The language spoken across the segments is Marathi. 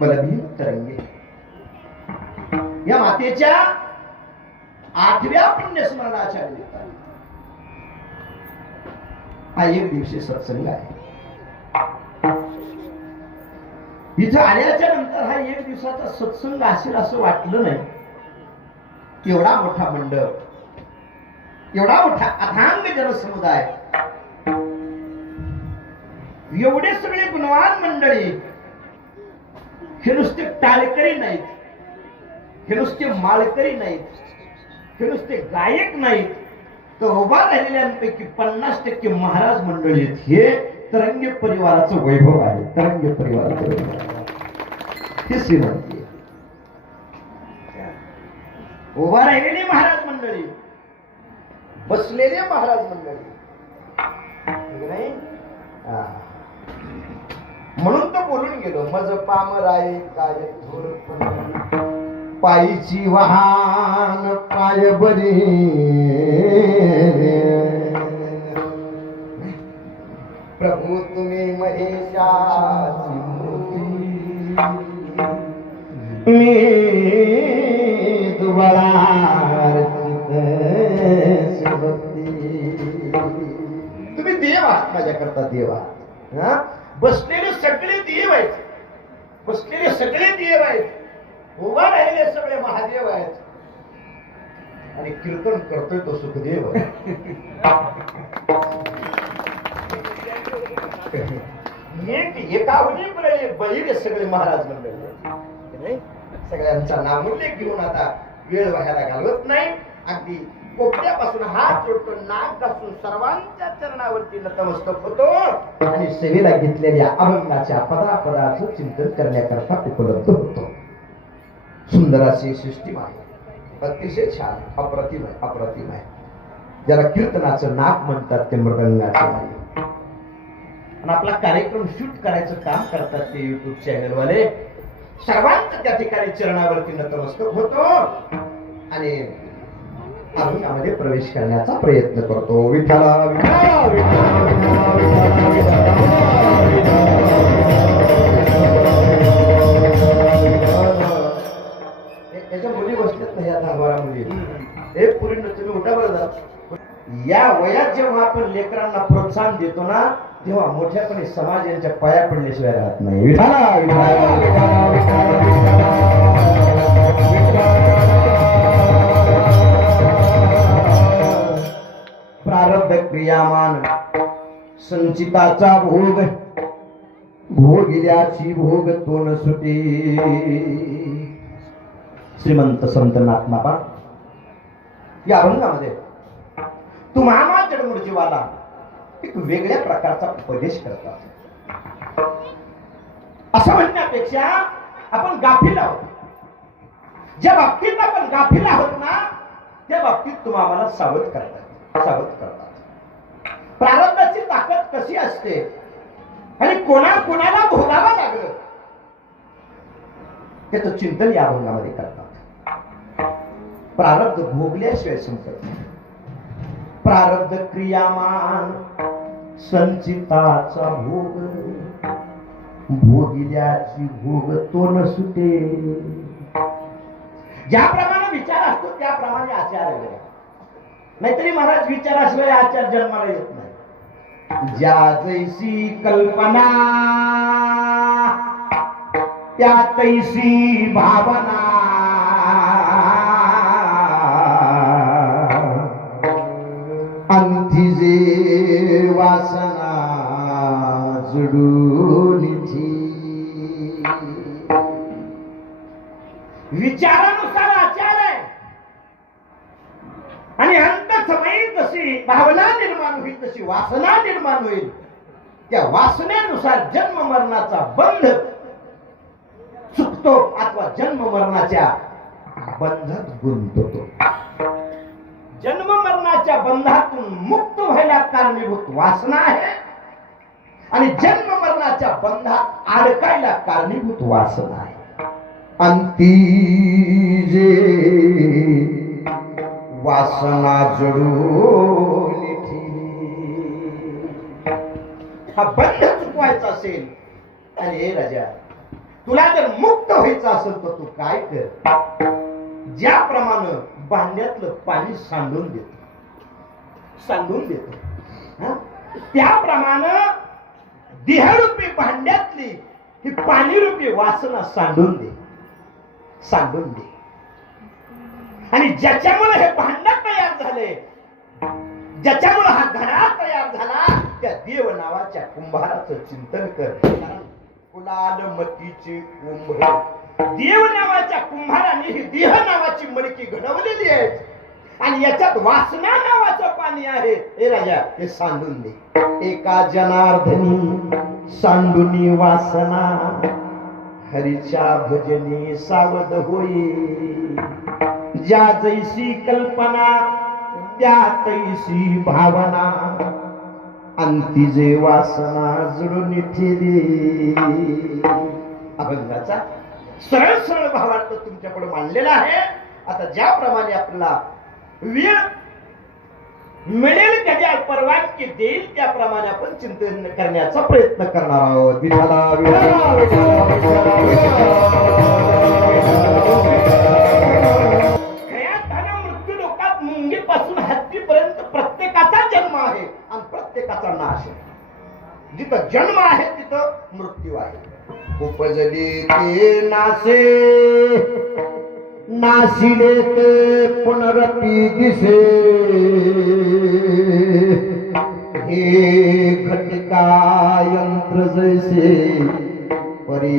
बलभीम तरंगे या मातेच्या 8व्या पुण्यस्मरणाच्या निमित्ताने हा एक दिवशी सत्संग आहे. इथं आल्याच्या नंतर हा एक दिवसाचा सत्संग असेल असं वाटलं नाही. एवढा मोठा मंडप, एवढा मोठा अथांग जनसमुदाय, एवढे सगळे गुणवान मंडळी, हे नुसते टाळकरी नाहीत, हे नुसते माळकरी नाहीत, हे नुसते गायक नाहीत, तर उभा राहिलेल्यांपैकी 50% महाराज मंडळी आहेत. हे तरंगे परिवाराचं वैभव आहे. तरंगे परिवाराचं वैभव हे श्रीमंती आहे. उभा राहिलेली महाराज मंडळी, बसलेले महाराज मंडळी नाही. म्हणून तो बोलून गेलो, मज पामराय काय थोर पायीची वाहन पाय बरी, प्रभू तुम्ही महेशाची मी तुम्ही देव आहात, माझ्याकरता देव आहात. बसलेले सगळे देव आहेत, बसलेले सगळे देव आहेत, उभा राहिलेले सगळे महादेव आहेत, आणि कीर्तन करतोय तो सुखदेव. एका बळीरे सगळे महाराज मंडळी. सगळ्यांचा नामोल्लेख घेऊन आता वेळ व्हायला घालवत नाही. अगदी कोपऱ्यापासून हात जोडतो, नाक घासून सर्वांच्या चरणावरती नतमस्तक होतो आणि सेवेला घेतलेल्या अभंगाच्या पदापदाचं चिंतन करण्याकरता उपलब्ध होतो. सुंदर अशी सिस्टीम आहे, अतिशय छान, अप्रतिम आहे, अप्रतिम आहे. ज्याला कीर्तनाचं नाक म्हणतात ते मृदंगाचं नाही. आणि आपला कार्यक्रम शूट करायचं काम करतात ते युट्यूब चॅनल वाले. सर्वांचं त्या ठिकाणी चरणावरती नतमस्तक होतो आणि अभंगामध्ये प्रवेश करण्याचा प्रयत्न करतो. विठ्ठला विठ्ठला याच्या मुली बसल्यात नाही, या 10-12 मुली. एक पुरी तुम्ही उठा बरं जरा. या वयात जेव्हा आपण लेकरांना प्रोत्साहन देतो ना, तेव्हा मोठ्यापणे समाज यांच्या पाया पडल्याशिवाय राहत नाही. विठ्ठला प्रारब्ध क्रियामान संचिताचा भोग, भोगिल्याची भोग तो न सुटे. श्रीमंत संत नाथमापा या अभंगामध्ये तुम्हाला जडमूर्जीवाला एक वेगळ्या प्रकारचा उपदेश करतात. असं म्हणण्यापेक्षा आपण गाफील आहोत. ज्या बाबतीत आपण गाफील आहोत ना, त्या बाबतीत तुम्हाला सावध करतात, सावध करतात. प्रारब्धाची ताकद कशी असते आणि कोणाला भोगावं लागलं त्याचं चिंतन या अभंगामध्ये करतात. प्रारब्ध भोगल्याशिवाय संपत नाही. प्रारब्ध क्रियामान संचिताचा भोग, भोगिल्याची भोग तो न सुटे. ज्याप्रमाणे विचार असतो त्याप्रमाणे आचार आहे. नाहीतरी महाराज विचाराशिवाय आचार जन्माला येत नाही. ज्या जैसी कल्पना त्या तैसी भावना, अंती जे वासना जुडूनिची. विचारानुसार आचार आहे आणि अंत समयी जशी भावना निर्माण होईल तशी वासना निर्माण होईल. त्या वासनेनुसार जन्म मरणाचा बंध चुकतो अथवा जन्म मरणाच्या बंधात गुंततो. जन्म मरणाच्या बंधातून मुक्त व्हायला कारणीभूत वासना आहे आणि जन्म मरणाच्या बंधात अडकायला कारणीभूत वासना आहे. अंती जे वासना जडून हा बंध चुकवायचा असेल, आणि हे राजा तुला जर मुक्त व्हायचं असेल तर तू काय कर, ज्याप्रमाणे भांड्यातलं पाणी सांडून देतो त्याप्रमाणे देहरूपी भांड्यातली ही पाणीरूपी वासना सांडून दे. आणि ज्याच्यामुळे हे भांड तयार झाले, ज्याच्यामुळे हा घडा तयार झाला, त्या देव नावाच्या कुंभाराचं चिंतन कर. कारण कुलालमतीचे कुंभ, देव नावाच्या कुंभाराने ही देह नावाची मडकी घडवलेली आहे आणि याच्यात वासना नावाचं पाणी आहे. हे राजा, हे सांडून दे. एका जनार्दनी सांडुनी वासना, हरीच्या भजनी सावध होई. ज्या जैसी कल्पना त्या तैसी भावना, अंती जे वासना जुळून ठेवी. अभंगाचा सरळ सरळ भावार्थ तुमच्याकडे मांडलेला आहे. आता ज्याप्रमाणे आपल्याला वेळ मिळेल, त्याच्या परवानगी देईल, त्याप्रमाणे आपण चिंतन करण्याचा प्रयत्न करणार आहोत. मृत्यू लोकात मुंगीपासून हत्तीपर्यंत प्रत्येकाचा जन्म आहे आणि प्रत्येकाचा नाश आहे. जिथं जन्म आहे तिथं मृत्यू आहे. उपजली ते नासे, नाशिले ते पुनरपी दिसे. हे घटिका यंत्र जैसे परी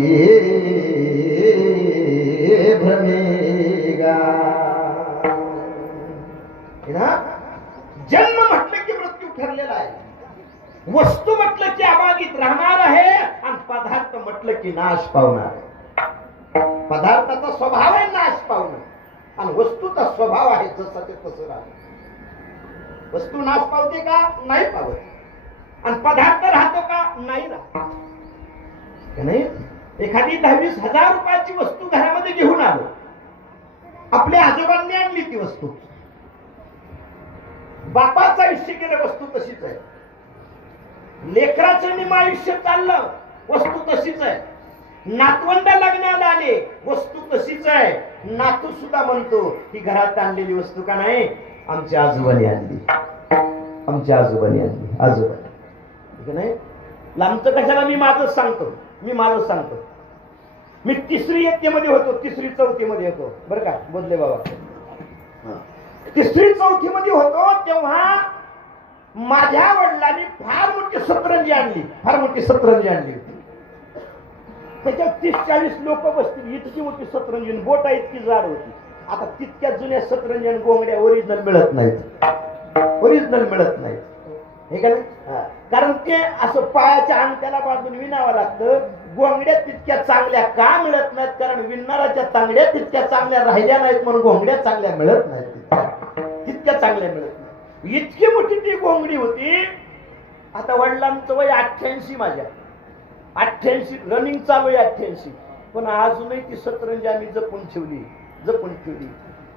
भ्रमेगा. जन्म म्हटलं की मृत्यू ठरलेला आहे, वस्तू म्हटलं की अबाधित राहणार आहे आणि पदार्थ म्हटलं की नाश पावणार आहे. पदार्थाचा स्वभाव आहे नाश पावणं आणि वस्तूचा स्वभाव आहे जसं ते तसं राहणं. वस्तू नाश पावते का? नाही पावत. आणि पदार्थ राहतो का? नाही राहत. नाही, एखादी 10,000-20,000 रुपयाची वस्तू घरामध्ये घेऊन आलो, आपल्या आजोबांनी आणली ती वस्तू, बापाचं आयुष्य गेलं, वस्तू तशीच आहे. लेकराचं निम आयुष्य चाललं, वस्तू तशीच आहे. नातवंड लग्नाला आले, वस्तू तशीच आहे. नातू सुद्धा म्हणतो ही घरात आणलेली वस्तू का नाही, आमच्या आजोबांनी आणली, आमच्या आजोबांनी आणली. आजोबा नाही, लांबचं कशाला? मी माझंच सांगतो. मी 3री इयत्तेमध्ये होतो, 3री 4थी मध्ये होतो बरं का बोलले बाबा. 3री 4थी मध्ये होतो तेव्हा माझ्या वडिलांनी फार मोठी सतरंजी आणली होती. त्याच्यात 30-40 लोक बसतील, इतकी मोठी सतरंजी, बोटा इतकी जाड होती. आता तितक्या जुन्या सतरंजी आणि गोंगड्या ओरिजिनल मिळत नाहीत. हे का नाही? कारण ते असं पायाच्या अंगठ्याला बांधून विणावं लागतं. गोंगड्या तितक्या चांगल्या का मिळत नाहीत? कारण विणणाऱ्याच्या तांगड्या तितक्या चांगल्या राहिल्या नाहीत म्हणून गोंगड्या चांगल्या मिळत नाहीत. तितक्या चांगल्या मिळत नाही. इतकी मोठी ती गोंगडी होती. आता वडिलांचं वय 88, माझ्या 88, रनिंग चालू आहे 88, पण अजूनही ती सतरंजी आम्ही जपून ठेवली.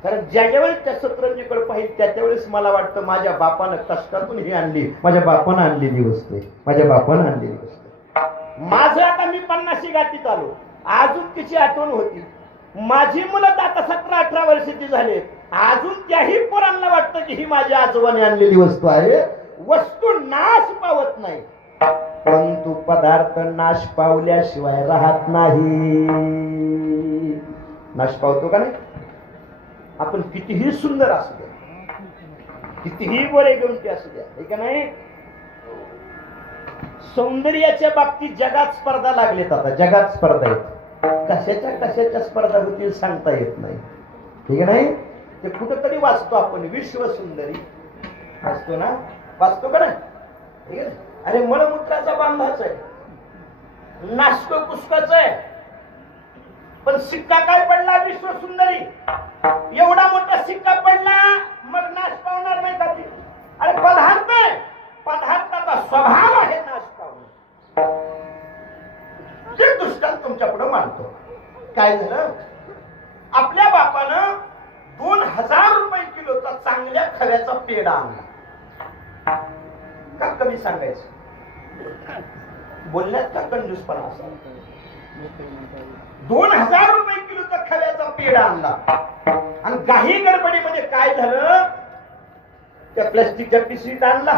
कारण ज्या वेळेस त्या सतरंजीकडे पाहिजे त्याच्या वेळेस मला वाटतं माझ्या बापानं कष्टातून ही आणली, माझ्या बापानं आणलेली वस्तू. माझं आता मी 50 गाठीत आलो, अजून तिची आठवण होती. माझी मुलं आता 17-18 वर्षाची झाले, अजून त्याही पोरांना वाटतं की ही माझ्या आजोबाने आणलेली वस्तू आहे. वस्तू नाश पावत नाही, परंतु पदार्थ नाश पावल्याशिवाय राहत नाही. नाश पावतो का नाही? आपण कितीही सुंदर असू द्या, कितीही बरे गुणते असू द्या, हे का नाही? सौंदर्याच्या बाबतीत जगात स्पर्धा लागलेत. आता जगात स्पर्धा आहेत, कशाच्या स्पर्धा होतील सांगता येत नाही. ठीक आहे नाही? ते कुठंतरी वाचतो आपण, विश्व सुंदरी वाचतो का नाही? ठीक आहे. अरे मळमूत्राचा बांधाच आहे, नाशक पुष्काच आहे, पण सिक्का काय पडला? विश्व सुंदरी. एवढा मोठा सिक्का पडला, मग नाश पावणार नाही का ती? अरे पदार्थ आहे, पदार्थाचा स्वभाव आहे नाश पावणं. ते दृष्टांत तुमच्या पुढे मांडतो. काय झालं? आपल्या बापानं 2000 रुपये किलोचा चांगल्या खव्याचा पेढा आणला. का कमी सांगायचं? बोलण्यात का कंजूसपणा असा? 2000 रुपये किलोचा खव्याचा पेढा आणला आणि काही गडबडीमध्ये काय झालं, त्या प्लास्टिकच्या पिशवीत आणला,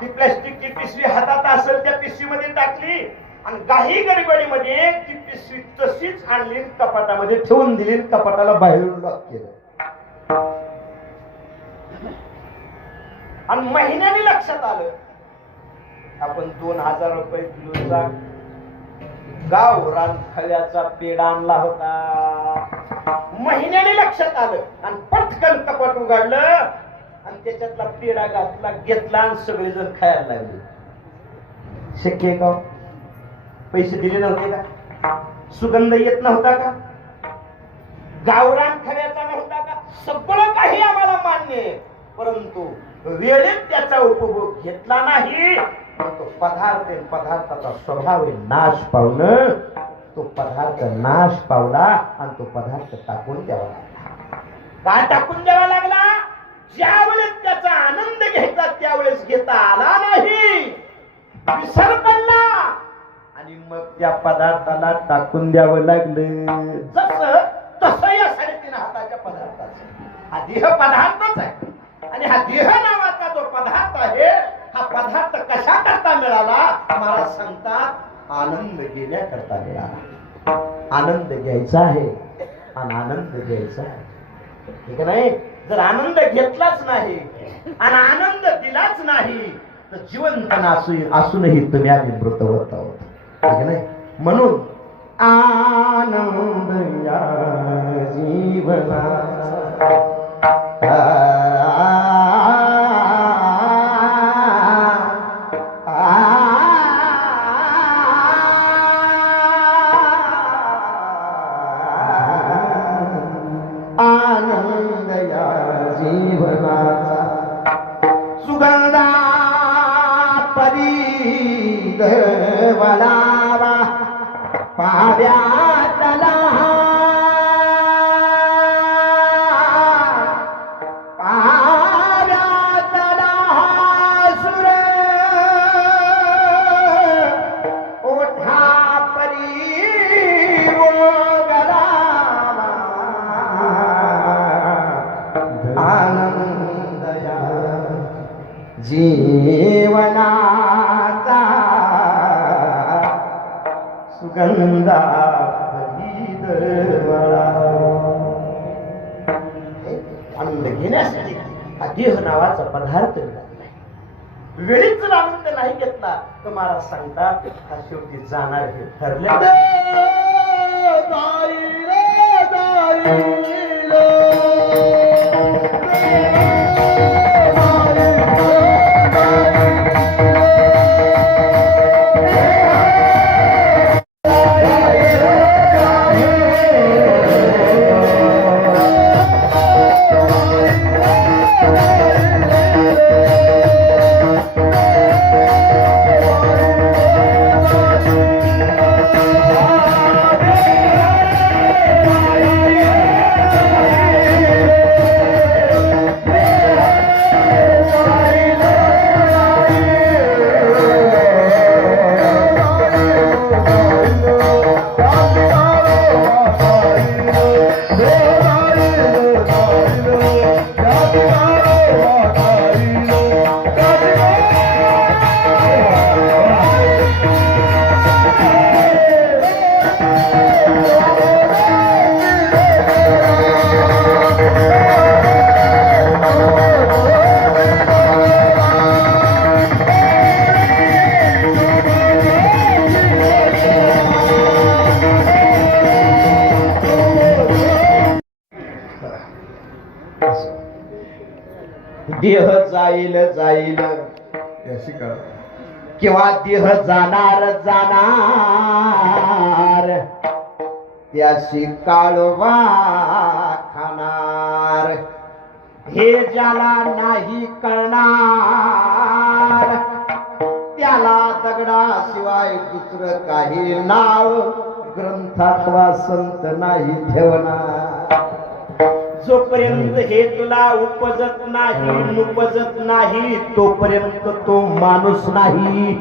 ती प्लास्टिकची पिशवी हातात असेल त्या पिशवीमध्ये टाकली आणि काही गडबडीमध्ये ती पिशवी तशीच आणली, कपाटामध्ये ठेवून दिली, कपाटाला बाहेरून लॉक केलं. आणि महिन्याने लक्षात आलं आपण 2000 रुपये किलोचा गावरान खव्याचा पेढा आणला होता. महिन्याने लक्षात आलं आणि पटकन कपाट उघडलं आणि त्याच्यातला पेढा घातला, घेतला आणि सगळेजण खायला लागले. शक्य आहे का? पैसे दिले नव्हते का? सुगंध येत नव्हता का? गावरान खव्याचा नव्हता का? सगळं काही आम्हाला मान्य आहे, परंतु वेळेत त्याचा उपभोग घेतला नाही. तो पदार्थ, पदार्थाचा स्वभाव आहे नाश पावणं. तो पदार्थ नाश पावला आणि तो पदार्थ टाकून द्यावा लागला. का टाकून द्यावा लागला? ज्यावेळेस त्याचा आनंद घ्यायचा त्यावेळेस घेता आला नाही, विसर पडला आणि मग त्या पदार्थाला टाकून द्यावं लागलं. जसं तसं या 3.5 हाताच्या पदार्थाचं हा देह पदार्थच आहे. आणि हा देह नावाचा जो पदार्थ आहे, हा पदार्थ कशा करता मिळाला? महाराज सांगतात आनंद घेण्याकरता मिळाला. आनंद घ्यायचा आहे आणि आनंद घ्यायचा आहे, ठीक नाही? जर आनंद घेतलाच नाही आणि आनंद दिलाच नाही तर जिवंत असूनही तुम्ही आम्ही मृतवत आहोत, ठीक नाही? म्हणून आनंद या जीवनाचा आनंद या जीवनाचा सुगंधा परीद वलावा पाव्यातला सुर ओठा परी आनंद या जीवनाचा सुगंधा आनंद घेण्यासाठी हा देह नावाचा पदार्थ नाही. वेळीच जर आनंद नाही घेतला तर महाराज सांगतात हा शेवटी जाणार हे ठरले. देह जाईल जाईल किंवा देह जाणार जाणार त्याशी काळवा खाणार हे ज्याला नाही कळणार त्याला दगडाशिवाय दुसरं काही नाव ग्रंथात वा संत नाही ठेवणार. जोपर्यंत हे तुला उपजत नाही नुपजत नाही तोपर्यंत तो माणूस नाही.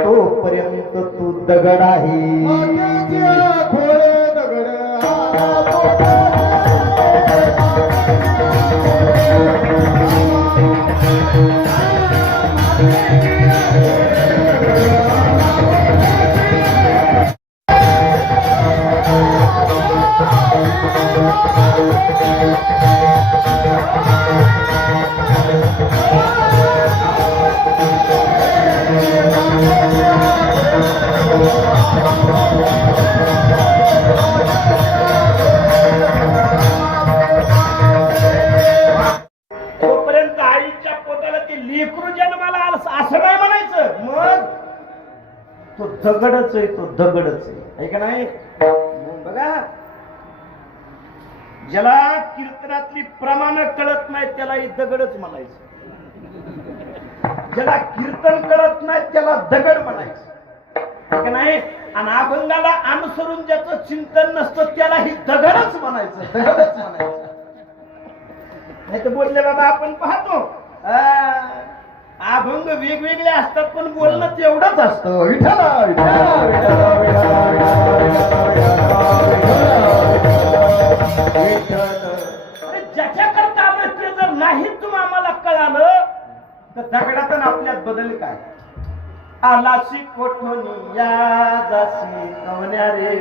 तोपर्यंत तू दगड आहे. तोपर्यंत आईच्या पोटाला ते लेकरू जन्माला आलं असं नाही म्हणायचं. मग तो दगडच आहे, तो दगडच आहे का नाही. बघा, ज्याला कीर्तनातली प्रमाण कळत नाही त्याला दगडच म्हणायचं. ज्याला कीर्तन कळत नाही त्याला दगड म्हणायचं का नाही. आणि अभंगाला अनुसरून ज्याचं चिंतन नसतं त्याला ही दगडच म्हणायचं, दगडच म्हणायचं. नाही तर बोलले बाबा आपण पाहतो अभंग वेगवेगळे असतात पण बोलणं तेवढंच असतं. विठ्ठला विठ्ठला विठ्ठला विठ्ठला. ज्याच्याकरता आलं ते जर नाही तुम्ही आम्हाला कळालं तर दगडातून आपल्यात बदल काय. आलाशी कोठून या जाशी कवन्या रे.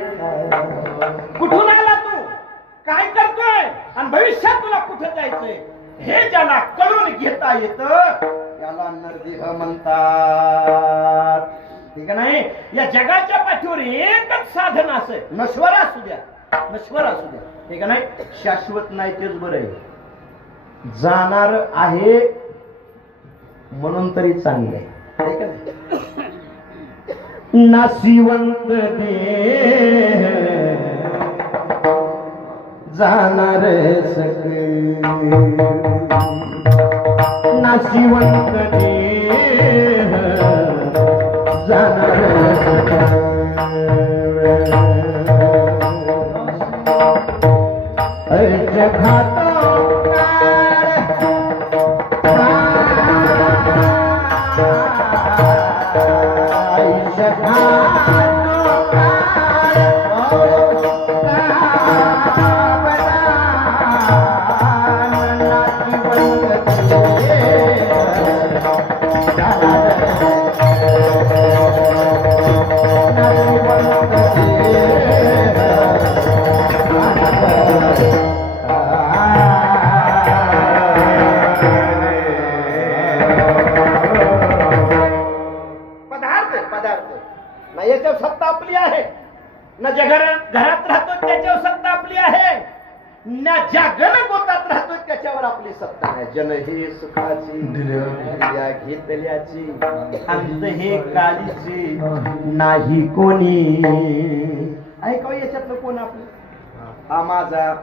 कुठून आला तू, काय करतोय आणि भविष्यात तुला कुठे जायचंय हे ज्याला कळून घेता येतं त्याला नरदेह म्हणतात. ठीक आहे नाही. या जगाच्या पाठीवर एकच साधन असं, नश्वर असू द्या, नश्वर असू द्या, ठीक आहे नाही. शाश्वत नाही तेच बरं आहे. जाणार आहे म्हणून तरी चांगलं आहे, ठीक आहे नाही. नाशिवंत देह जाणार सगळे, नाशिवंत देह जाणार जगात सत्ता आपली आहे ना, घरात राहतो त्याच्यावर सत्ता आपली आहे ना, ज्या गणगोतात राहतो त्याच्यावर आपली सत्ता आहे. जन हे सुखाची दिल्या घेतल्याची, अंत हे काळीची नाही कोणी. ऐकाव याच्यातलं कोण आपलं. हा माझा,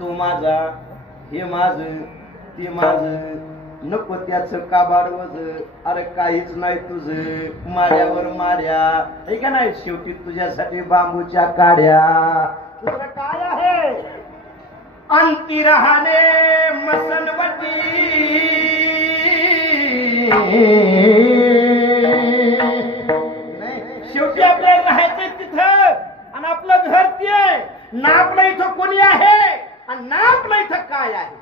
तो माझा, हे माझ, ते माझ, नको त्याच काबाड वज, अरे काहीच नाही तुझ माड्यावर माड्या, हे का नाही. शेवटी तुझ्यासाठी बांबूच्या काड्या. दुसरं काय आहे. अंती राहणे मसनवटी, शेवटी आपल्याला राहायचंय तिथं आणि आपलं घर ते आहे ना. आपलं इथं कोणी आहे आणि ना आपलं इथं काय आहे.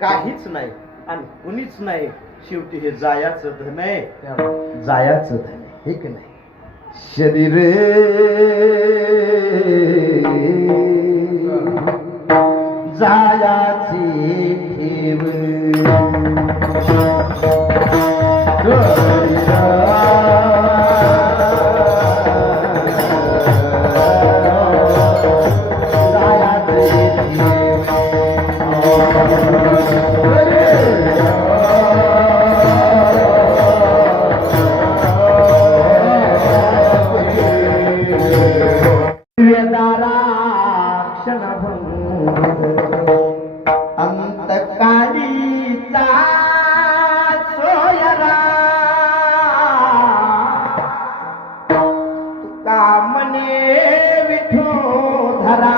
काहीच नाही आणि कुणीच नाही. शेवटी हे जायाचं धन आहे, जायाचं धन आहे, हे की नाही. शरीर जायाची ठेव, अंतकाळीचा सोयरा तुका म्हणे विठोधरा,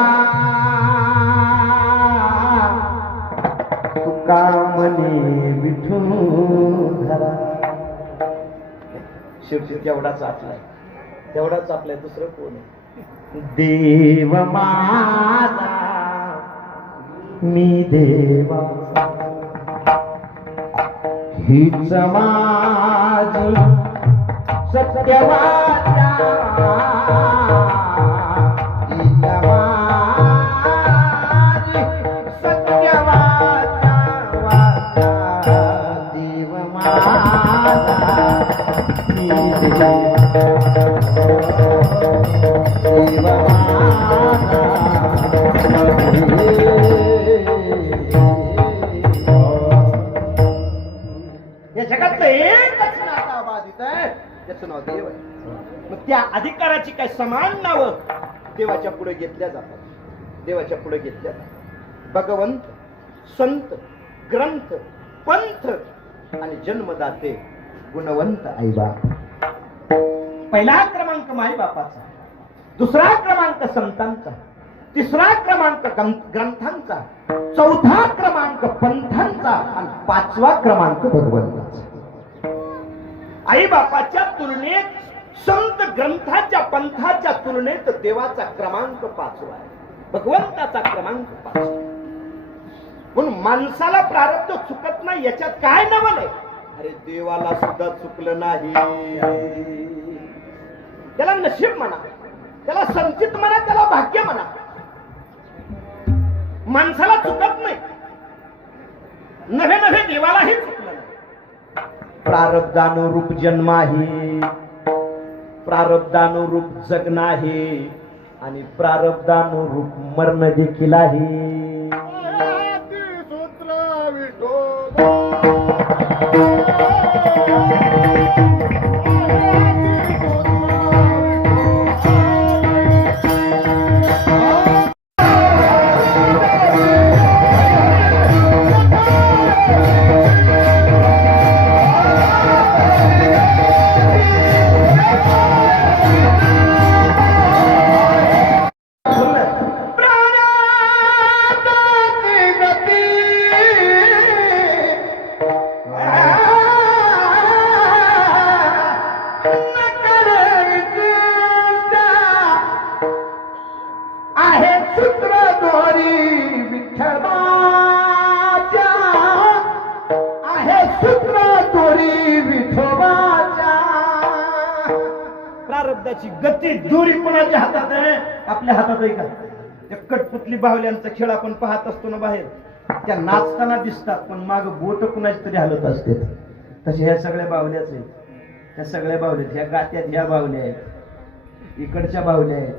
तुका म्हणे विठोधरा. शेवटी तेवढाच आपलाय दुसरं कोण आहे? देव माझा मी देवाचा, हीच माझी सत्यवाचा, हीच माझी सत्यवाचा वाचा, देव माझा मी देवाचा, देव माझा. या जगातलं एकच नातं अबाधित आहे, त्याचं नाव देव आहे. मग त्या अधिकाराची काही समान नावं देवाच्या पुढे घेतल्या जातात. भगवंत, संत, ग्रंथ, पंथ आणि जन्मदाते गुणवंत आईबाप. पहिला क्रमांक माई बापाचा, दुसरा क्रमांक संतांचा, तिसरा क्रमांक ग्रंथांचा, चौथा क्रमांक पंथांचा आणि पाचवा क्रमांक भगवंताचा. आई बापाच्या तुलनेत, संत ग्रंथाच्या पंथाच्या तुलनेत देवाचा क्रमांक 5 आहे, भगवंताचा क्रमांक 5. म्हणून माणसाला प्रारब्ध चुकत नाही याच्यात काय नवल आहे? अरे देवाला सुद्धा चुकलं नाही. त्याला नशीब म्हणा, त्याला संचित म्हणा, त्याला भाग्य म्हणा. माणसाला चुकत नाही, नव्हे देवालाही चुकलं नाही. प्रारब्धानुरूप जन्म आहे, प्रारब्धानुरूप जगण आहे आणि प्रारब्धानुरूप मरण देखील आहे. प्रारब्धाची गती दोरी कोणाच्या हातात आहे? आपल्या हातात आहे का? त्या कटपुतली बाहुल्यांचा खेळ आपण पाहत असतो ना बाहेर, त्या नाचताना दिसतात पण माग बोट कुणाची तरी हलत असते. तसे ह्या सगळ्या बाहुल्याच आहेत, त्या सगळ्या बाहुल्या, ह्या गात्यात ह्या बाहुल्या आहेत, इकडच्या बाहुल्या आहेत,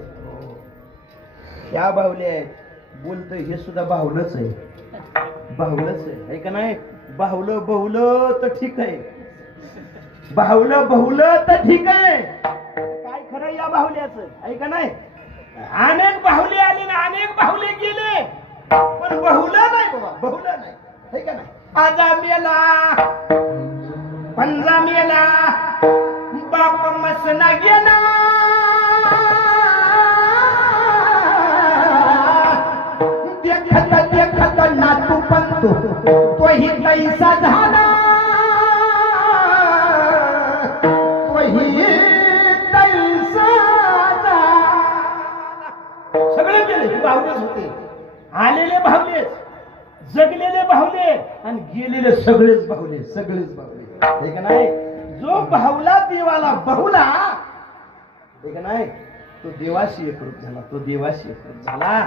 ह्या बाहुल्या आहेत. बोलतोय हे सुद्धा बाहुलच आहे, बाहुलच आहे का नाही? बाहुलं बहुलं तर ठीक आहे, बाहुलं बहुलं तर ठीक आहे. काय खरं या बाहुल्याचं आहे का नाही? अनेक बाहुले आले ना अनेक बाहुले गेले, पण बहुलं नाही बाबा, बहुलं नाही, आहे का नाही? आजा मेला, पंजा मेला, बाप मसना गेला, देखत नातू पंतू तोही कैसा झाला, तोही कैसा झाला. सगळे गेले, बाहुलेच होते. आलेले बाहुलेच, जगलेले बाहुले आणि गेलेले सगळेच बाहुले, सगळेच बाहुले, हे का नाही? जो बाहुला देवाला बहुला, हे का नाही? तो देवाशी एकरूप झाला, तो देवाशी एकरूप झाला.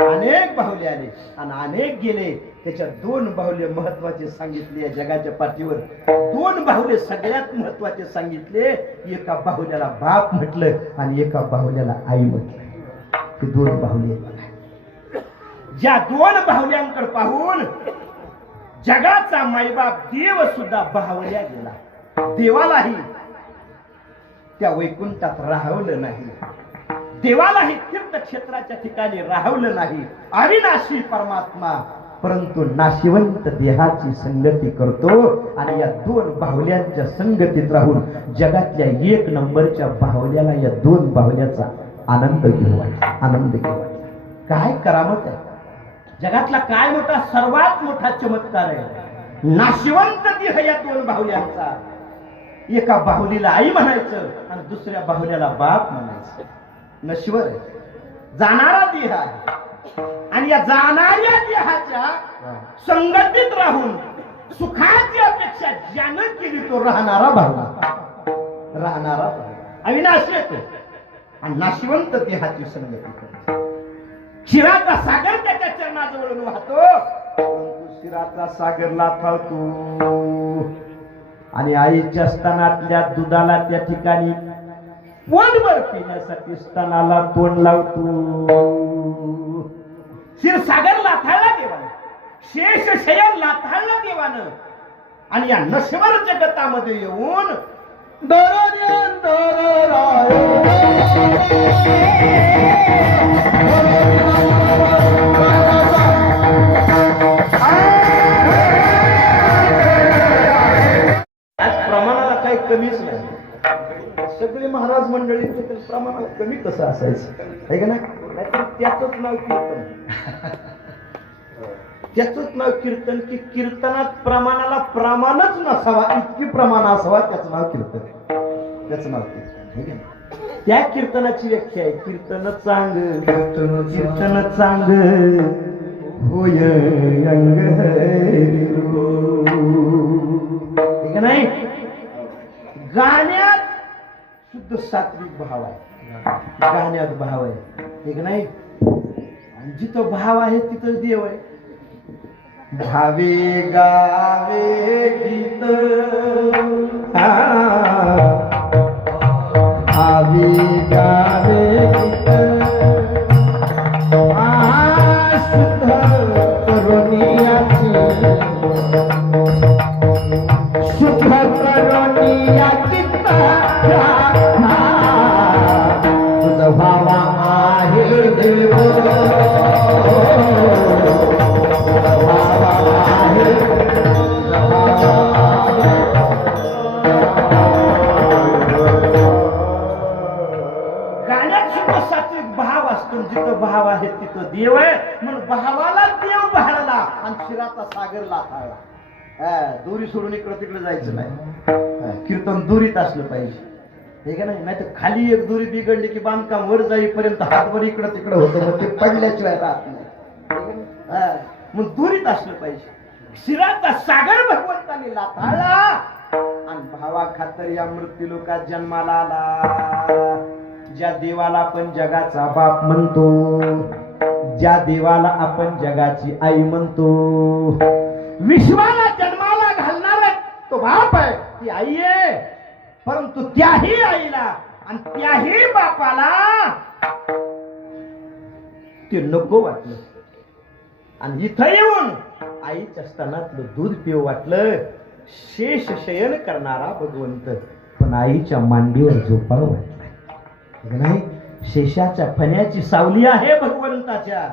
अनेक बाहुले आले आणि अनेक गेले. त्याच्यात 2 बाहुले महत्वाचे सांगितले या जगाच्या पाठीवर. 2 बाहुले सगळ्यात महत्वाचे सांगितले. एका बाहुल्याला बाप म्हटलं आणि एका बाहुल्याला आई म्हटलं. ते 2 बाहुले. ज्या 2 बाहुल्यांकडे पाहून जगाचा मायबाप देव सुद्धा बाहुल्या गेला. देवालाही त्या वैकुंठात राहवलं नाही, देवालाही तीर्थक्षेत्राच्या ठिकाणी राहवलं नाही. अविनाशी परमात्मा परंतु नाशिवंत देहाची संगती करतो आणि या 2 बाहुल्यांच्या संगतीत राहून जगातल्या 1 नंबरच्या बाहुल्याला या 2 बाहुल्याचा आनंद घेऊ, आनंद घेऊ. काय करामत आहे जगातला, काय मोठा, सर्वात मोठा चमत्कार आहे नाशिवंत देह या 2 बाहुल्यांचा. एका बाहुलीला आई म्हणायचं आणि दुसऱ्या बाहुल्याला बाप म्हणायचं. नश्वर आहे, जाणारा देह आहे आणि या जाणाऱ्या देहाच्या संगतीत राहून सुखाची अपेक्षा ज्यानं केली तो राहणारा बाहुला, राहणारा अविनाशी येतो आणि नाशिवंत देहाची संगती करतो. क्षीराचा सागर त्याच्या चरणाजवळून वाहतो, परंतु क्षीराचा सागर लाथावतो आणि आईच्या स्तनातल्या दुधाला त्या ठिकाणी पोटभर पिण्यासाठी स्तनाला तोंड लावतो. क्षीरसागर लाथाळला देवानं, शेष शयन लाथाळला देवानं आणि या नश्वर जगतामध्ये येऊन आज प्रमाणाला काही कमीच नाही. सगळे महाराज मंडळी प्रमाणाला कमी कसं असायचं आहे का नाही? नाहीतर त्याचंच नाव कीर्तन, त्याचंच नाव कीर्तन की कीर्तनात प्रमाणाला प्रमाणच नसावा इतकी प्रमाण असावा त्याचं नाव कीर्तन, त्याचं नाव कीर्तन. त्या कीर्तनाची व्याख्या आहे कीर्तन चांग, कीर्तन चांग होय अंग नाही. गाण्यात शुद्ध सात्विक भाव आहे, गाण्यात भाव आहे ठीक नाही. आणि जिथं भाव आहे तिथं देव आहे. भावे गावे गीत भावे गावे गीत शुद्ध करुणियाची, शुद्ध करुणियाची तुझ भावा आहे देव, जिथं भाव आहे तिथं देव आहे. म्हणून भावाला देव भाळला आणि क्षीराचा सागर लाथाळला. दोरी सोडून इकडं तिकडे जायचं नाही. कीर्तन दोरीत असलं पाहिजे हे का नाही. नाहीतर खाली एक दोरी बिघडली की बांधकाम वर जाईपर्यंत हातवर इकडं तिकडं होतं, मग ते पडल्याशिवाय राहत नाही. मग दोरीत असलं पाहिजे. क्षीराचा सागर भगवंताने लाथाळला आणि भावा खातर या मृत्यू लोकात जन्माला आला. ज्या देवाला आपण जगाचा बाप म्हणतो, ज्या देवाला आपण जगाची आई म्हणतो, विश्वाला जन्माला घालणारा तो बाप आहे, ती आई आहे. परंतु त्याही आईला आणि त्याही बापाला ते नको वाटलं आणि इथं येऊन आईच्या स्तनातलं दूध पिऊ वाटलं. शेष शयन करणारा भगवंत पण आईच्या मांडीवर झोपावं वाटलं नाही. शेषाच्या फण्याची सावली आहे भगवंताच्या.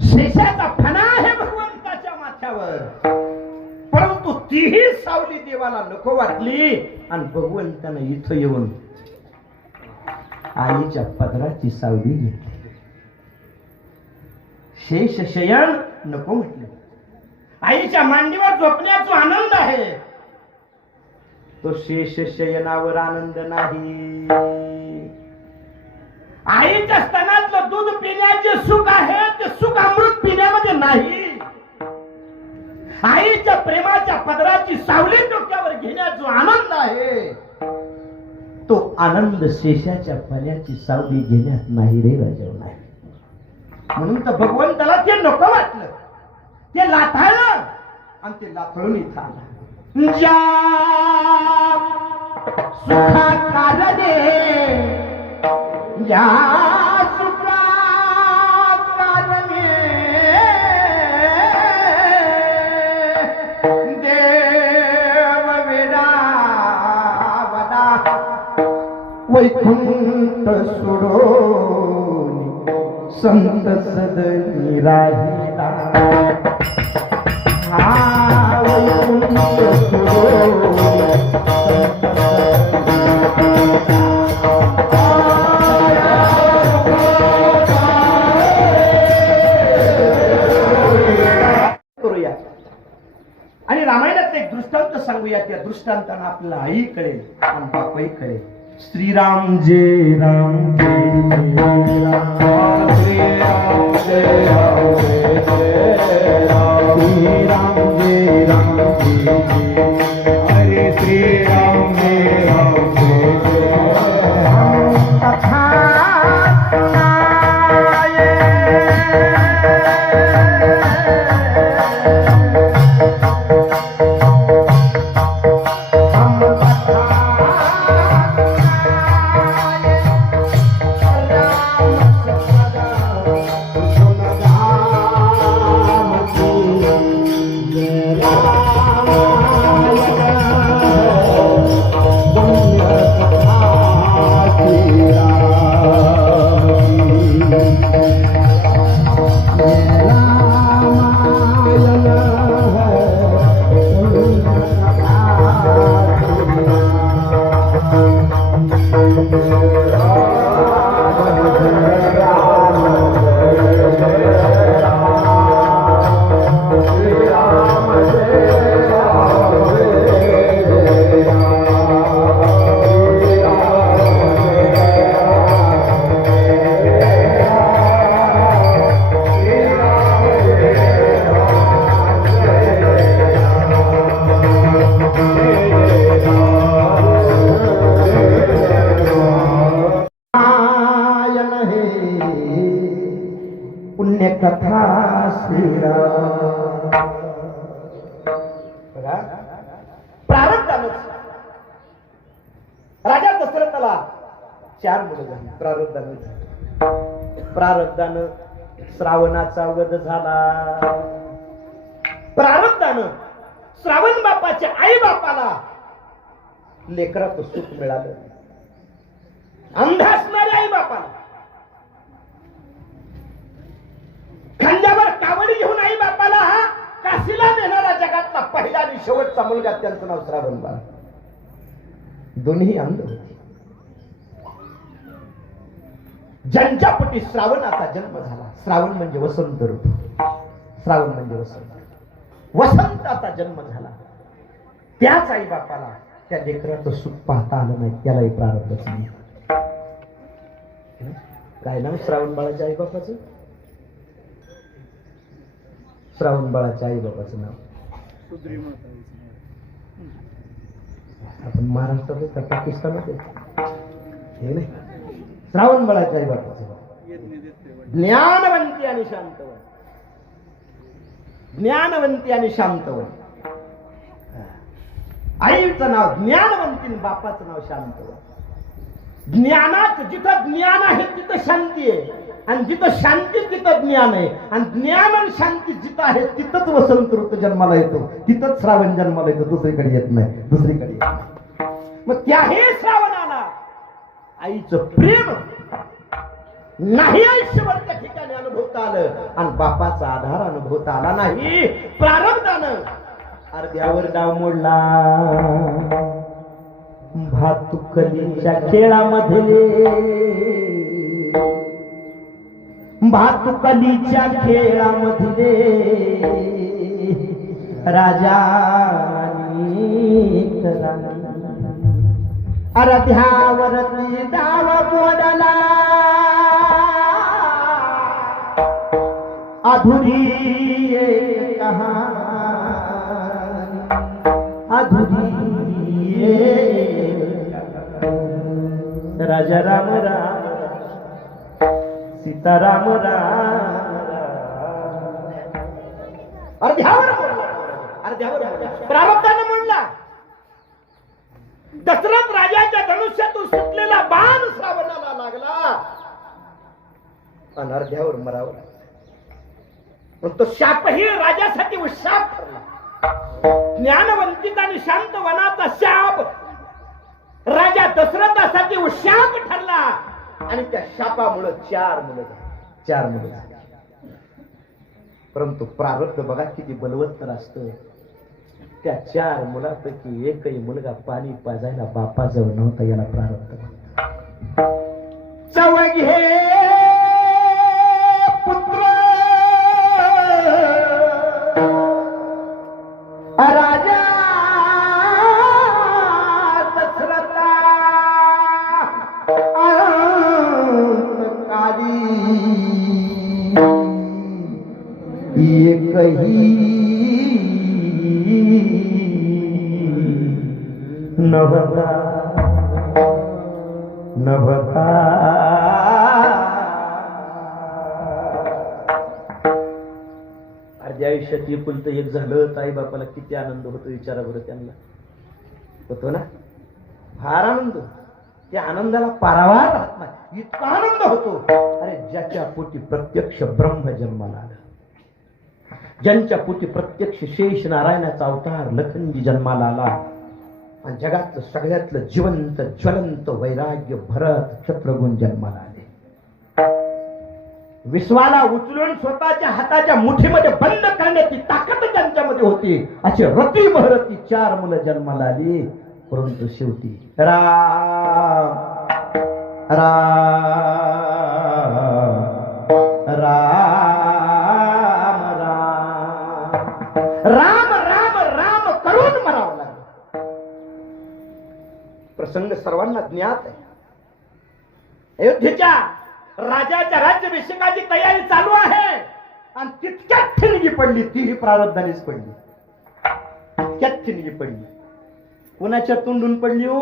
शेषाचा फणा आहे भगवंताच्या माथ्यावर, परंतु तीही सावली देवाला नको वाटली आणि भगवंतानं इथं येऊन आईच्या पदराची सावली घेतली. शेष शयन नको म्हटले. आईच्या मांडीवर झोपण्याचा आनंद आहे, तो शेष शयनावर आनंद नाही. आईच्या स्तनातलं दूध पिण्याचे सुख आहे ते सुख अमृत पिण्यामध्ये नाही. आईच्या प्रेमाच्या पदराची सावली डोक्यावर घेण्याचा आनंद आहे, तो आनंद शेषाच्या फण्याची सावली घेण्यात नाही रे राजा नाही. म्हणून तर भगवंताला ते नको वाटलं, ते लाथाळलं आणि ते लाथळून इथं आला. ज्या सुखा कारणे, ज्या सुखा कारणे देव विडावला वैकुंठ सोडून संत सदनी राहिला. हा वैकुंठ सोडून संत सांगूया त्या दृष्टांतानं आपल्याला आई कळेल आणि बापही कळेल. श्रीराम जय राम जय जय राम, श्रीराम जय राम जय जय राम, श्रीराम जय राम जय जय, हरे श्रीराम जय राम जय जय राम. कथा पुण्यकथा श्रीराम. बघा प्रारब्धानं राजा दशरथाला 4 मुलं झाली. प्रारब्धानं श्रावणाचा वध झाला. प्रारब्धानं श्रावण बापाच्या आई बापाला लेकराचं सुख मिळालं. अंध असणाऱ्या आई बापाला खांद्यावर कावडी घेऊन आई बापाला काशीला नेणारा जगातला पहिला आणि शेवटचा मुलगा, त्यांचं नाव श्रावण बाळ. दोन्ही अंध होते. ज्यांच्या पोटी श्रावणाचा जन्म झाला, श्रावण म्हणजे वसंत ऋतू, श्रावण म्हणजे वसंताचा जन्म झाला, त्याच आई बापाला त्या लेकराचं सुख पाहता आलं नाही. त्यालाही प्रारब्धच नाही. काय नाव श्रावण बाळाच्या आई बापाचं? श्रावण बाळाच्या आई बाबाचं नाव आपण महाराष्ट्रात का पाकिस्तानात हे नाही. श्रावण बाळाच्या आई बाबाचं ज्ञानवंती आणि शांतवन. ज्ञानवंती आणि शांतवन. आईचं नाव ज्ञानवंती, बापाचं नाव शांतवन. ज्ञानात जिथं ज्ञान आहे तिथं शांती आहे, आणि जिथं शांती तिथं ज्ञान आहे, आणि ज्ञान आणि शांती जिथं आहे तिथंच वसंत ऋतू जन्माला येतो, तिथंच श्रावण जन्माला येतो. दुसरीकडे येत नाही, दुसरीकडे येत नाही. मग त्याही श्रावणाला आईचं प्रेम नाही आयुष्यभर त्या ठिकाणी अनुभवता आलं, आणि बापाचा आधार अनुभवता आला नाही. प्रारब्धानं अर्ध्यावर डाव मोडला. भातुकलीच्या खेळामध्ये, भातुकलीच्या खेळामध्ये राजानी अर्ध्यावरती डाव मोडला. अधुरी कहाणी, अधुरी राजा राम राम, सीताराम राम. अर्ध्यावर प्रारब्धानं म्हणला. दशरथ राजाच्या धनुष्यातून सुटलेला बाण श्रावणाला लागला, आणि अर्ध्यावर मरावं. पण तो शापही राजासाठी शाप ठरला. ज्ञानवंतीचा आणि शांत वनाचा शाप राजा दशरथासाठी शाप ठरला, आणि त्या शापामुळे 4 मुलं झाली. परंतु प्रारब्ध बघा किती बलवत्तर असतं. त्या 4 मुलांपैकी एकही मुलगा पाणी पाजायला बापाजवळ नव्हता. याला प्रारब्ध म्हणतात. चवघे पुत्र राजा नभता नभता अर्ध्या आयुष्यात एकुलतं एक झालं तर आई बापाला किती आनंद होतो विचारा बरं त्यांना. होतो ना, फार आनंद. त्या आनंदाला पारावार राहत नाही, इतका आनंद होतो. अरे ज्याच्या पोटी प्रत्यक्ष ब्रह्म जन्माला आलं, ज्यांच्या पोटी प्रत्यक्ष शेष नारायणाचा अवतार लखनजी जन्माला आला आणि जगातलं सगळ्यातलं जिवंत ज्वलंत वैराग्य भरत शत्रुघ्न जन्माला आले. विश्वाला उचलून स्वतःच्या हाताच्या मुठीमध्ये बंद करण्याची ताकद त्यांच्यामध्ये होती. अशी रती महरती 4 मुलं जन्माला आली. परंतु शेवटी राम राम राम राम राम राम करून मरावं लागलं. प्रसंग सर्वांना ज्ञात आहे. अयोध्येच्या राजाच्या राज्याभिषेकाची तयारी चालू आहे आणि तितक्यात ठिणगी पडली. तीही प्रारब्धानेच पडली. तितक्यात ठिणगी पडली. कोणाच्या तोंडून पडली हो?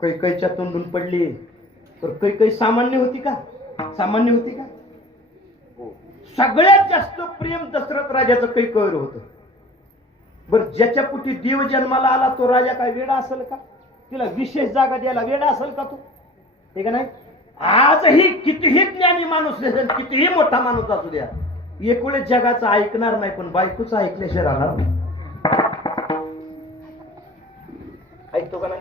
कैकईच्या तोंडून पडली. तर कैकई सामान्य होती का? सामान्य होती का? सगळ्यात जास्त प्रेम दशरथ राजाचं कैकईवर होतं. बर ज्याच्या पोटी देव जन्माला आला तो राजा काय वेडा असेल का? तिला विशेष जागा द्यायला वेडा असेल का तो? ठीक आहे नाही. आजही कितीही ज्ञानी माणूस असेल, कितीही मोठा माणूस असू द्या, एकुळे जगाचं ऐकणार नाही, पण बायकोचं ऐकल्याशिवाय राहणार नाही. ऐकतो का नाही?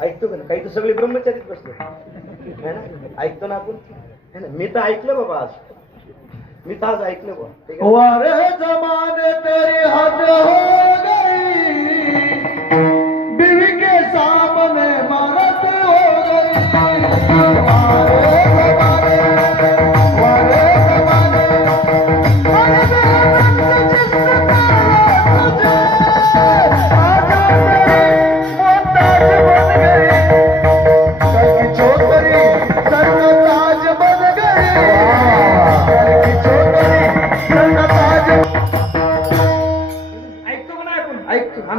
ऐकतो का नाही? काही तर सगळे ब्रह्मचारीच बसले है ना. ऐकतो ना आपण, है ना. मी तर ऐकलं बाबा, आज मी तर आज ऐकलं बाबा. वारे जमाने तेरी हद हो गई, बीवी के सामने मारत हो गई. वारे जमाने, वारे जमाने,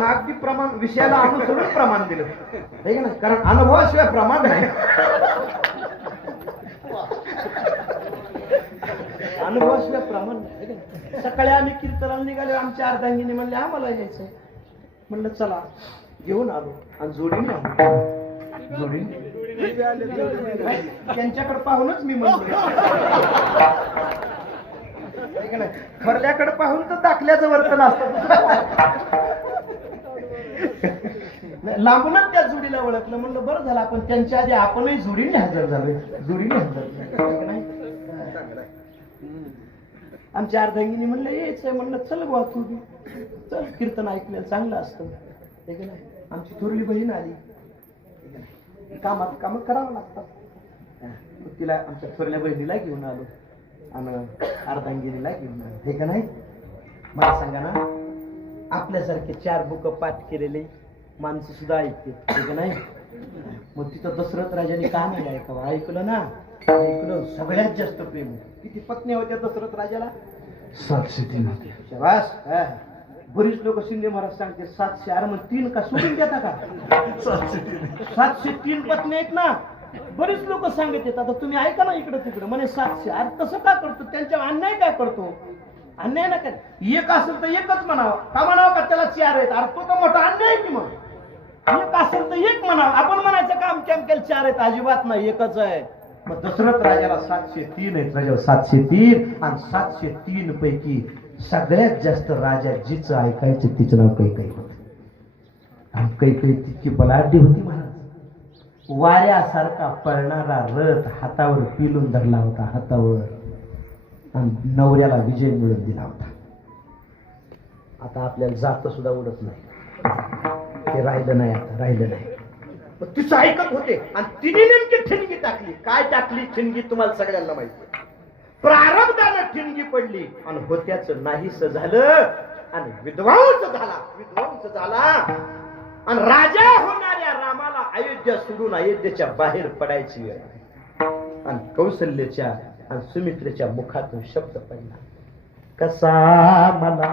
अगदी प्रमाण विषयाला अनुसरून प्रमाण दिलं ठीक ना. कारण अनुभवाशिवाय प्रमाण नाही. अनुभवाशिवाय प्रमाण नाही. सकाळी आम्ही कीर्तनाला निघालो. आमच्या अर्धांगिनी म्हणले आम्हाला यायचं. म्हणलं चला, घेऊन आलो आणि जोडीने आलो. जोडीने त्यांच्याकडे पाहूनच मी म्हणलो. खरल्याकडे पाहून तर दाखल्याचं वर्तन असतं. लांबूनच त्या जोडीला ओळखलं. म्हणलं बरं झालं आपण त्यांच्या आधी आपणही जोडीने हजर झालोय. जोडीने हजर नाही. आमच्या अर्धांगिनी म्हणलं यायचंय. म्हणलं चल बुवा तू चल, कीर्तन ऐकलेलं चांगलं असतं. ठीक आहे. आमची थोरली बहीण आली. काम करावं लागतात. तिला आमच्या थोरल्या बहिणीला घेऊन आलो आणि अर्धांगिनीला घेऊन आलो. ठीक आहे नाही. मला सांगा ना, आपल्यासारखे 4 बुक पाठ केलेले माणसं सुद्धा ऐकते. ठीक नाही. मग तिथं दशरथ राजाने का नाही ऐकावं? ऐकलं ना, ऐकलं. सगळ्यात जास्त प्रेम. किती पत्नी होत्या दशरथ राजाला? 703 होत्या. शाबास. बरीच लोक शिंदे महाराज सांगते 704. मग 3 का सोडून देता का? 703 पत्नी आहेत ना. बरीच लोक सांगत येतात. आता तुम्ही ऐका ना इकडं तिकडं. म्हणे 704 तसं का करतो? त्यांच्या अन्याय काय करतो? अन्याय ना काय. एक असेल तर एकच म्हणावं. का म्हणावं का त्याला 4 आहेत? अरे तो तर मोठा अन्याय की. मग एक असेल तर एक म्हणावं. आपण म्हणायचं काम केम केलं 4 आहेत? अजिबात नाही, एकच आहे. मग दशरथ राजाला 703 आहेत. राजा 703 आणि 703 पैकी सगळ्यात जास्त राजा जिचं ऐकायचं तिचं नाव कैकई होतं. आणि कैकई तितकी बलाढ्य होती महाराज. वाऱ्यासारखा पळणारा रथ हातावर पिलून धरला होता. हातावर. आणि नवऱ्याला विजय मिळवून दिला होता. आता आपल्याला जात सुद्धा उडत नाही. ते राहिलं नाही. आता राहिलं नाही. तिचं ऐकत होते आणि तिने नेमकी ठिणगी टाकली. काय टाकली ठिणगी तुम्हाला सगळ्यांना माहिती. प्रारब्धानं ठिणगी पडली आणि होत्याचं नाहीस झालं आणि विध्वंस झाला. आणि राजा होणाऱ्या रामाला अयोध्या सोडून अयोध्येच्या बाहेर पडायची वेळ. आणि कौशल्याच्या आणि सुमित्रेच्या मुखातून शब्द पडला, कसा मला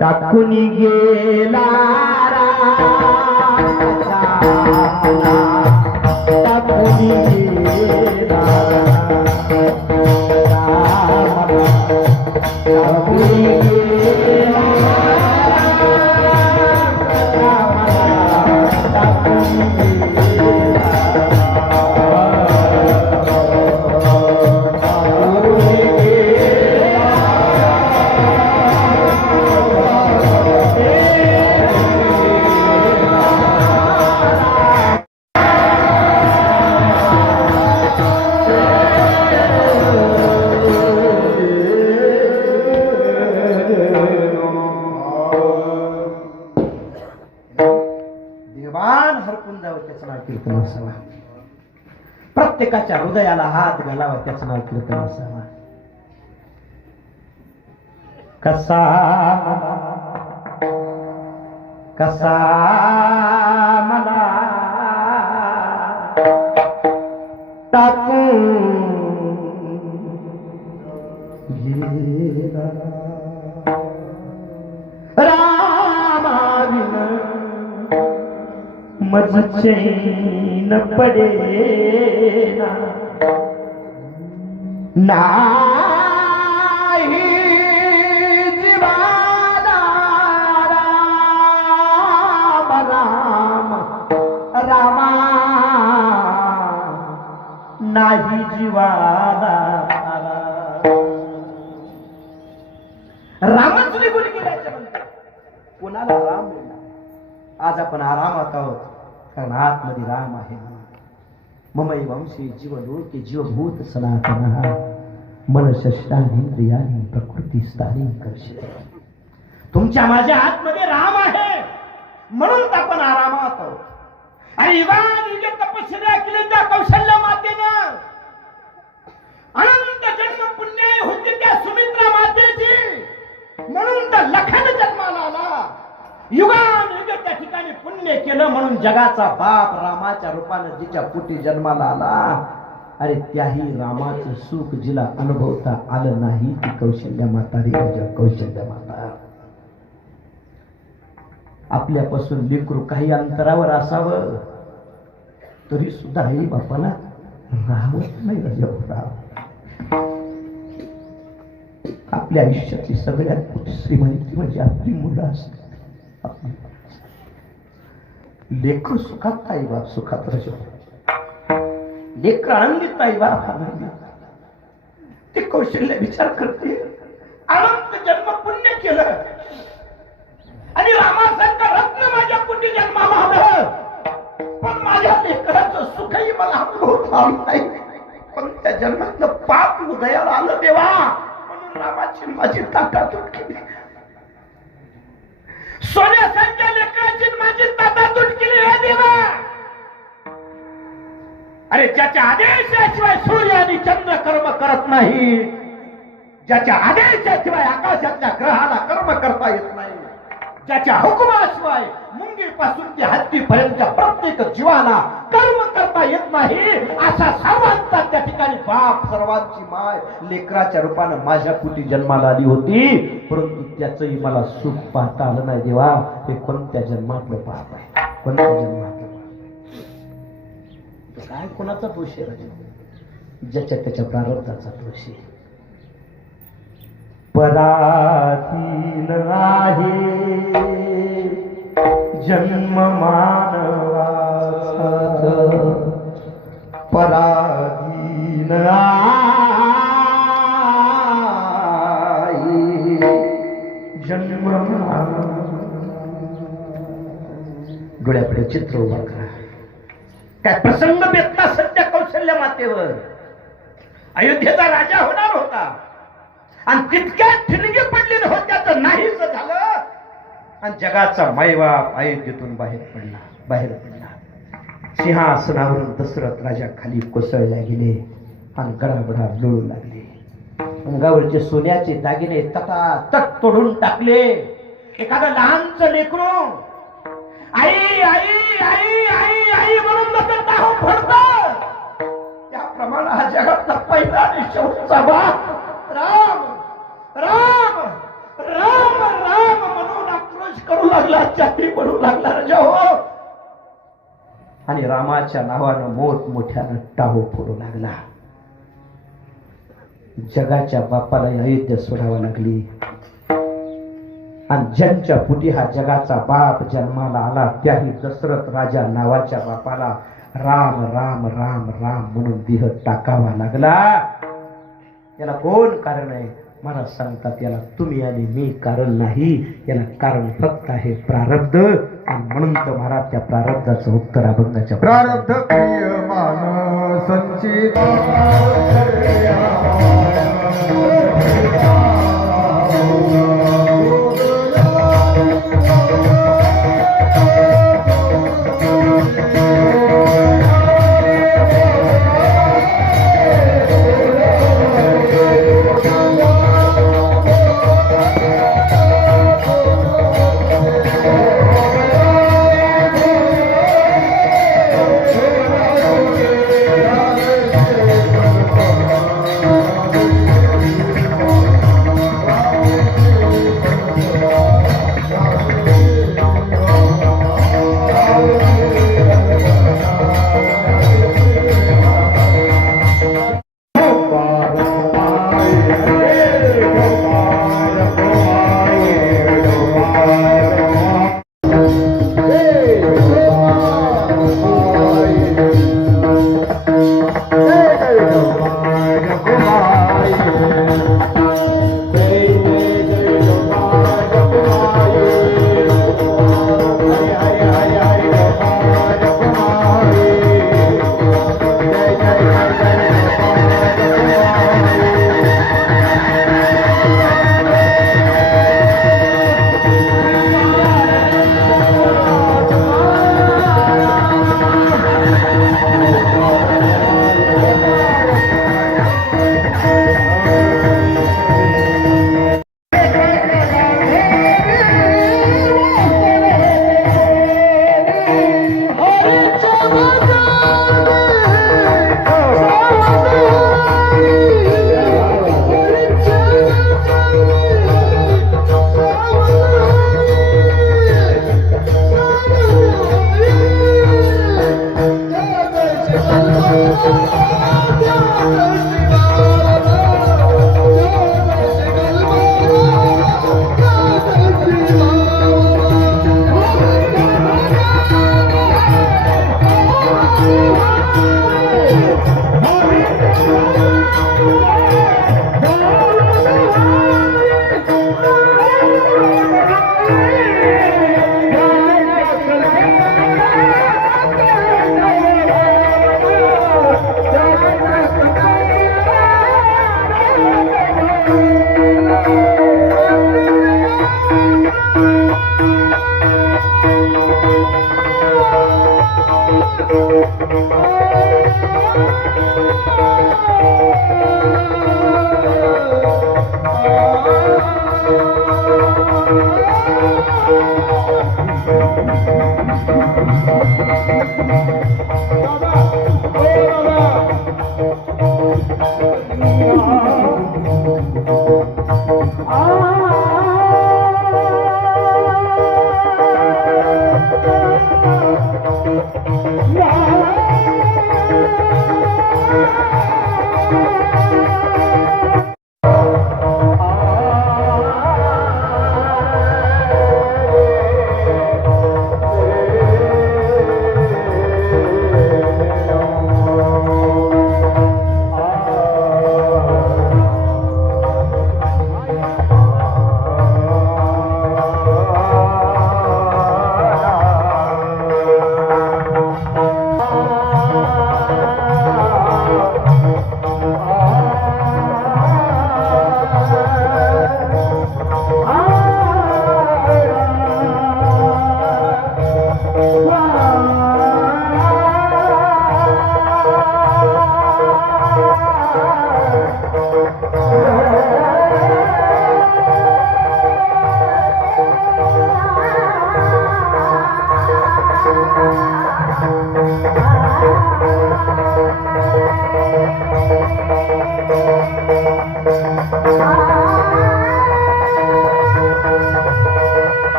टाकून गेला टाकून गेला प्रत्येकाच्या हृदयाला हात घालावा त्याचं नाव कीर्तन असावा. कसा मला टाकून गेला रामाविन मज चैन पडेना नाही जीवाला राम राम रामा नाही जीवाला रामच निघून गेल्याच्या नंतर कोणाला राम मिळणार. आज आपण आरामात आहोत कारण आतमध्ये राम आहे. ममई वंशी जीवलोके जीवभूत सनातन मनशष्टानींद्रियानी प्रकृती स्थानी कर्षिते. तुमच्या माझ्या आतमध्ये राम आहे म्हणून आपण आरामात आहोत. आणि युगानुयुगे तपश्चर्या केली त्या कौशल्य मातेनं अनंत जन्म पुण्य होती त्या सुमित्रा मातेची म्हणून तर लखन जन्माला आला. युगानुयुगे त्या ठिकाणी पुण्य केलं म्हणून जगाचा बाप रामाच्या रूपानं जिच्या पोटी जन्माला आला. अरे त्याही रामाचं सुख जिला अनुभवता आलं नाही ती कौशल्य माता रे माझ्या कौशल्य माता. आपल्यापासून लेकरू काही अंतरावर असावं तरी सुद्धा आई बापाला राहत नाही. आपल्या आयुष्यातली सगळ्यात मोठी श्रीमंती म्हणजे आपली मुलं असतात. लेकर सुखात आई बाप सुखात राहतो. लेकर आनंदित आई बाप आनंदित. ते कौशल्य विचार करते अनंत जन्म पुण्य केलं आणि रामासारखं रत्न माझ्या पोटी जन्माला आलं पण माझ्या लेकराचं सुखही मला अनुभवता आलं नाही. पण त्या जन्मातलं पाप उदयाला आलं देवा म्हणून रामाची माझी ताटातूट केली. सोन्यासारख्या लेकराची माझी ताटातूट केली हे देवा. अरे ज्याच्या आदेशाशिवाय सूर्य आणि चंद्र कर्म करत नाही, ज्याच्या आदेशाशिवाय आकाशातल्या ग्रहाला कर्म करता येत नाही, ज्याच्या हुकुमाशिवाय मुंगीपासून ते हत्तीपर्यंतच्या प्रत्येक जीवाला कर्म करता येत नाही अशा सर्वांचा त्या ठिकाणी बाप सर्वांची माय लेकराच्या रूपानं माझ्या पोटी जन्माला आली होती. परंतु त्याचंही मला सुख पाहता आलं नाही देवा. हे कोणत्या जन्मातलं पाप आहे, कोणत्या जन्मातलं काय कोणाचा दोष आहे? ज्याच्या त्याच्या प्रारब्धाचा दोष आहे. पराधीन आहे जन्म मानवाचा, पराधीन आहे जन्म मानव. डोळ्यापुढे चित्र उभा करा. काय प्रसंग बेतला सध्या कौशल्य मातेवर. अयोध्येचा राजा होणार होता आणि तितक्या ठिणगी पडली होत्याचं नाहीच झालं आणि जगाचा मायबाप अयोध्येतून बाहेर पडला. सिंहासनावरून दशरथ राजा खाली कोसळल्या गेले आणि गडाबडा लोळू लागले. अंगावरचे सोन्याचे दागिने तटातट तोडून टाकले. एखादं लहानचं लेकरू आई आई आई आई आई म्हणून जसं टाहू फोडतं त्याप्रमाणे हा जगातला पहिला आणि शेवटचा बाप राम राम राम राम म्हणून आक्रोश करू लागला, चाटी पडू लागला राजा हो. आणि रामाच्या नावानं मोठमोठ्यानं टाहो फोडू लागला. जगाच्या बापाला अयोध्या सोडावा लागली. आणि ज्यांच्या पोटी हा जगाचा बाप जन्माला आला त्याही दशरथ राजा नावाच्या बापाला राम राम राम राम म्हणून देह टाकावा लागला. याला कोण कारण आहे? मला सांगतात याला तुम्ही आणि मी कारण नाही, याला कारण फक्त आहे प्रारब्ध. आणि म्हणून तर महाराज त्या प्रारब्धाचं उत्तर अभंगाच्या प्रारब्ध क्रियमान संचित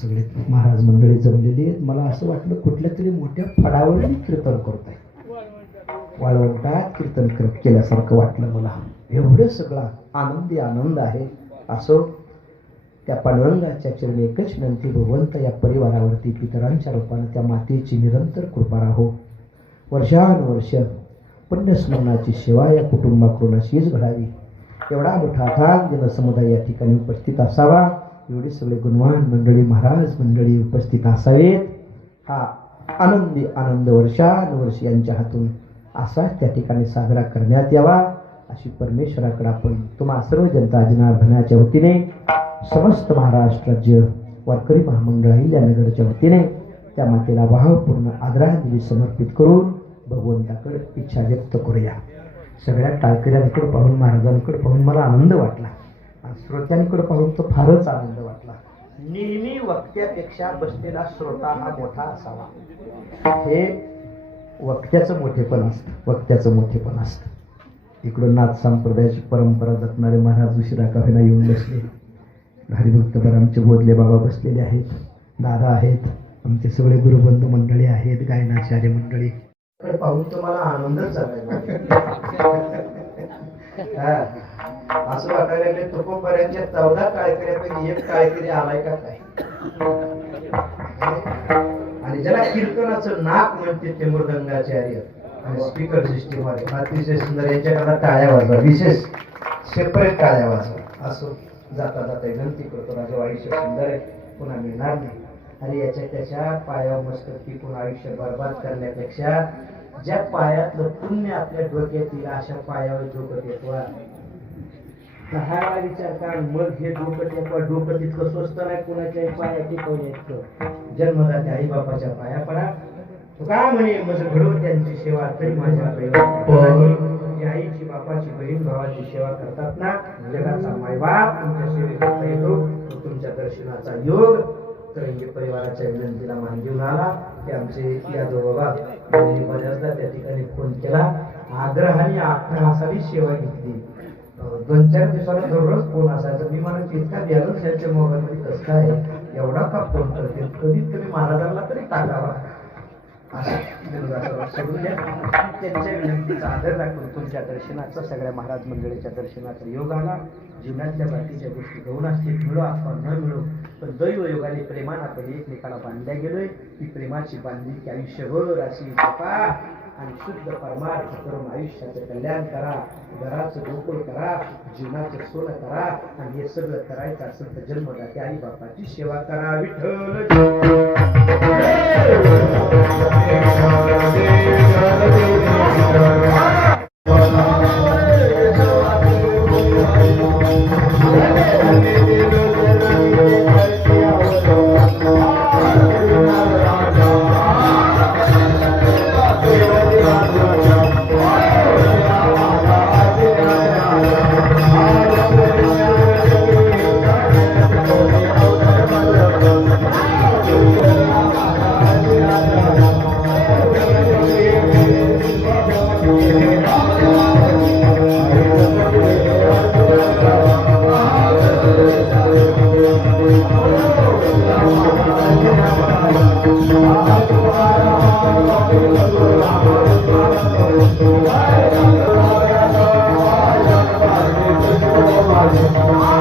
सगळे महाराज मंडळी जमलेली आहेत. मला असं वाटलं कुठल्या तरी मोठ्या फडावर मी कीर्तन करतोय, वाळवंटात कीर्तन केल्यासारखं वाटलं मला. एवढं सगळा आनंदी आनंद आहे. असो, त्या पांडुरंगाच्या चरणी एकच विनंती, भगवंत या परिवारावरती पितरांच्या रूपानं त्या मातेची निरंतर कृपा राहो. वर्षानुवर्ष पुण्यस्मरणाची सेवा या कुटुंबाकडून अशीच घडावी. एवढा मोठा अथाग जनसमुदाय या ठिकाणी उपस्थित असावा, एवढी सगळे गुणवान मंडळी महाराज मंडळी उपस्थित असावेत. हा आनंदी आनंद वर्षानुवर्ष यांच्या हातून असाच त्या ठिकाणी साजरा करण्यात यावा, अशी परमेश्वराकडे आपण तुम्हा सर्व जनता जनार्दनाच्या वतीने, समस्त महाराष्ट्र राज्य वारकरी महामंडळ अहिल्यानगरच्या वतीने त्या मातेला भावपूर्ण आदरांजली समर्पित करून भगवंताकडे इच्छा व्यक्त करूया. सगळ्या टाळकऱ्यांकडे पाहून, महाराजांकडे पाहून मला आनंद वाटला आणि श्रोत्यांकडे पाहून तो फारच आनंद वाटला. नेहमी वक्त्यापेक्षा बसलेला श्रोता हा मोठा असावा, हे वक्त्याचं मोठेपण असतं, वक्त्याचं मोठेपण असतं. इकडून नाथ संप्रदायाची परंपरा जपणारे महाराज उशिरा का होईना येऊन बसले. हरिभक्तभर आमचे बोधले बाबा बसलेले आहेत, दादा आहेत, आमचे सगळे गुरुबंधू मंडळी आहेत, गायनाचार्य मंडळी. पाहून तुम्हाला आनंदच झाला. असं वाटायला लागले तुकोबऱ्यांच्या 14 काळकऱ्यापैकी एक काळकरी आलाय का काय. आणि ज्याला कीर्तनाचं नाक म्हणते ते मृदंगाचार्य आणि स्पीकर सिस्टीम आहे, अतिशय सुंदर. यांच्याकडे टाळ्या वाजवा, विशेष सेपरेट टाळ्या वाजवा. असो, जाता जाता विनंती करतो, माझं आयुष्य सुंदर आहे, पुन्हा मिळणार नाही. आणि याच्या त्याच्या पायावर मस्त टिकून आयुष्य बर्बाद करण्यापेक्षा ज्या पायातलं पुण्य आपल्या डोक्यात येईल अशा पायावर डोकं टेकवा. हा विचार करा, मग हे डोकं तितकं स्वस्त नाही, कोणाच्याही पाया टिकवण्याचं. जन्मदात्या आई बापाच्या पाया पडा. का म्हणे मज घडव त्यांची सेवा तरी माझ्या आईची बापाची बहीण भावाची सेवा करतात ना, जगाचा मायबाप तुमच्या सेवेकरता येतो, तुमच्या दर्शनाचा योग. तरंगी परिवाराच्या विनंतीला मान देऊन आला की आमचे यादव बाबा बऱ्याचदा त्या ठिकाणी फोन केला, आग्रहाने अट्टहासावी सेवा घेतली. 2-4 दिवसाला दररोज फोन असायचा. मी म्हणत इतका बॅलन्स यांच्या मोबाईलमध्ये कसं काय, एवढा का फोन करते, कधीच कधी महाराजांना तरी टाकावा. सोडून द्या. त्यांच्या विनंतीचा आदर राखून तुमच्या दर्शनाचा, सगळ्या महाराज मंडळीच्या दर्शनाचा योग आला. जीवनातल्या बाकीच्या गोष्टी घेऊन असतील, मिळो अथवा न मिळो, पण दैव योगाने प्रेमानं आपण एकमेकाला बांधल्या गेलोय. ही प्रेमाची बांधिलकी आयुष्यभर अशी जपा आणि शुद्ध परमार्थ करून आयुष्याचं कल्याण करा, घराचं गोकुळ करा, जीवनाचं सोनं करा. आणि हे सगळं करायचं असेल तर जन्मदात्या आई बापाची सेवा करा. Vitthal Thank you.